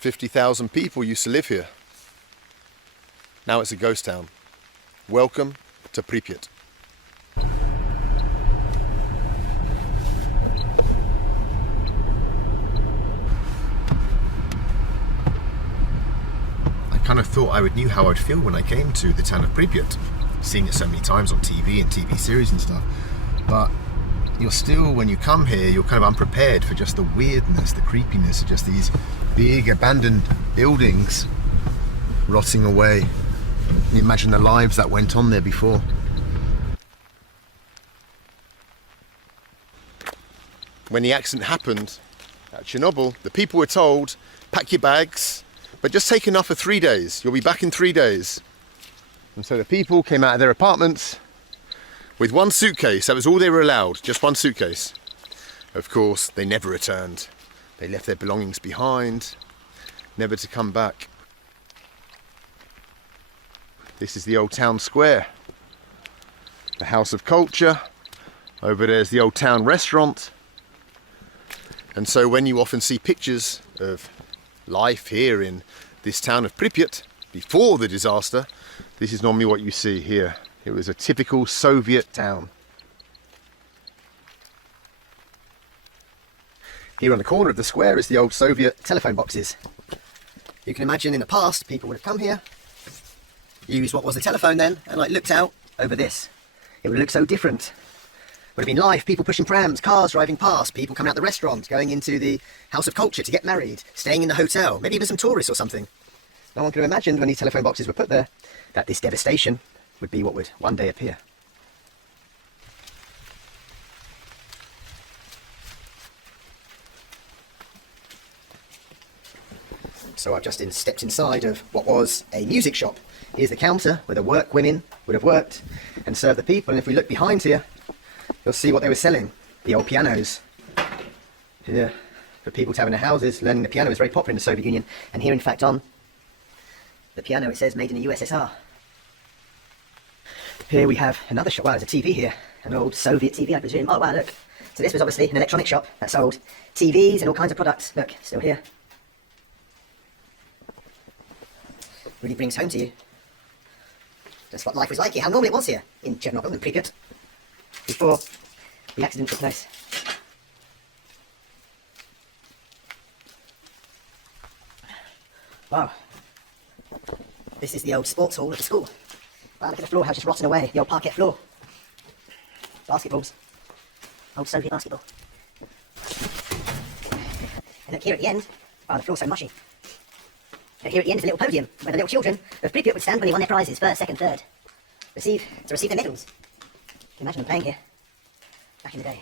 50,000 people used to live here. Now it's a ghost town. Welcome to Pripyat. I kind of thought I would knew how I'd feel when I came to the town of Pripyat, seeing it so many times on TV and TV series and stuff. But you're still, when you come here, you're kind of unprepared for just the weirdness, the creepiness of just these big abandoned buildings rotting away. You imagine the lives that went on there before. When the accident happened at Chernobyl, the people were told, pack your bags, but just take enough for 3 days. You'll be back in 3 days. And so the people came out of their apartments with one suitcase. That was all they were allowed, just one suitcase. Of course, they never returned. They left their belongings behind, never to come back. This is the old town square, the House of Culture. Over there's the old town restaurant. And so when you often see pictures of life here in this town of Pripyat before the disaster, this is normally what you see here. It was a typical Soviet town. Here on the corner of the square is the old Soviet telephone boxes. You can imagine in the past people would have come here, used what was a telephone then, and like looked out over this. It would look so different. Would have been life, people pushing prams, cars driving past, people coming out the restaurant, going into the House of Culture to get married, staying in the hotel, maybe even some tourists or something. No one could have imagined when these telephone boxes were put there that this devastation would be what would one day appear. So I've just stepped inside of what was a music shop. Here's the counter where the work women would have worked and served the people. And if we look behind here, you'll see what they were selling. The old pianos. Here, for people to have in their houses. Learning the piano was very popular in the Soviet Union. And here, in fact, on the piano, it says made in the USSR. Here we have another shop. Wow, there's a TV here. An old Soviet TV, I presume. Oh, wow, look. So this was obviously an electronic shop that sold TVs and all kinds of products. Look, still here. Really brings home to you just what life was like here, how normal it was here in Chernobyl and Pripyat before the accident took place. Wow. This is the old sports hall of the school. Wow, look at the floor, how it's just rotting away. The old parquet floor. Basketballs. Old Soviet basketball. And look here at the end. Wow, the floor's so mushy. But here at the end is a little podium where the little children of Pripyat would stand when they won their prizes, first, second, third. To receive their medals. Can you imagine them playing here back in the day?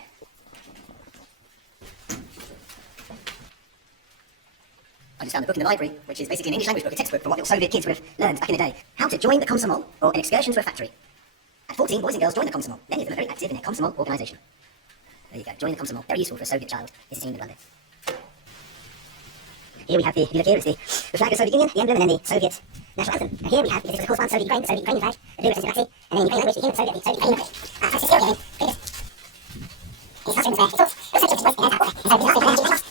I just found a book in the library, which is basically an English language book, a textbook for what little Soviet kids would have learned back in the day. How to join the Komsomol, or an excursion to a factory. At 14, boys and girls joined the Komsomol. Many of them are very active in their Komsomol organisation. There you go, join the Komsomol. Very useful for a Soviet child visiting Bin-Laden. Here we have the, if you look here, it's the flag of the Soviet Union, the emblem, and then the Soviet national anthem. And here we have, because of course, Soviet Ukraine, the Soviet Ukrainian flag, the blue represents Nazi, and then Ukrainian language, the Soviet Ukrainian language. It's also in there. It's